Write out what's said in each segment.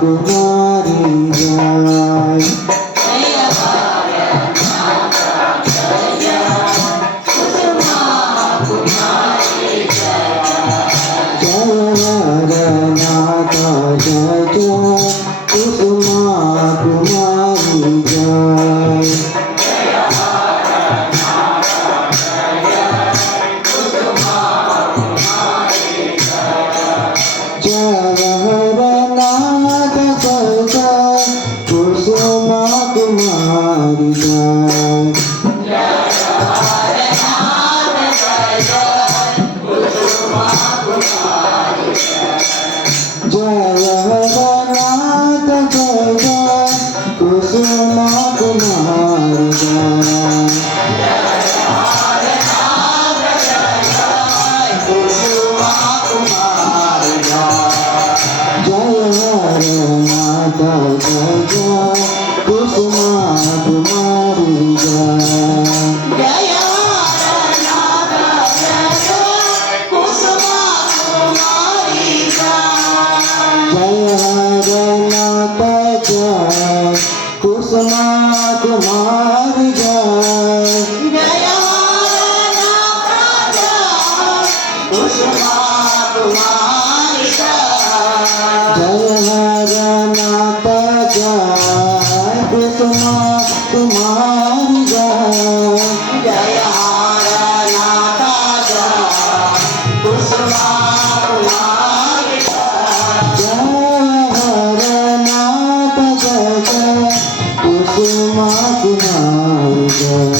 कुमारी जय नाथा जय जय कुसुमा कुमारी जय जय नाथ जय जय कुसुमा कुमारी जय जगन्नाथ जय जय कुसुमा कुमारी जय जगन्नाथ जय जय कुसुमा कुमारी जय जगन्नाथ जय कुसुमा कुमारी जय जगन्नाथ जय कुसुमा कुमारी जय जगन्नाथ जय जय कुसुमा कुमारी जय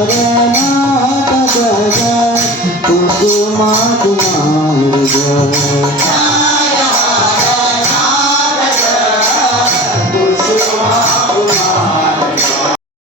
जगन्नाथ जय जय कुसुमा कुमारी जय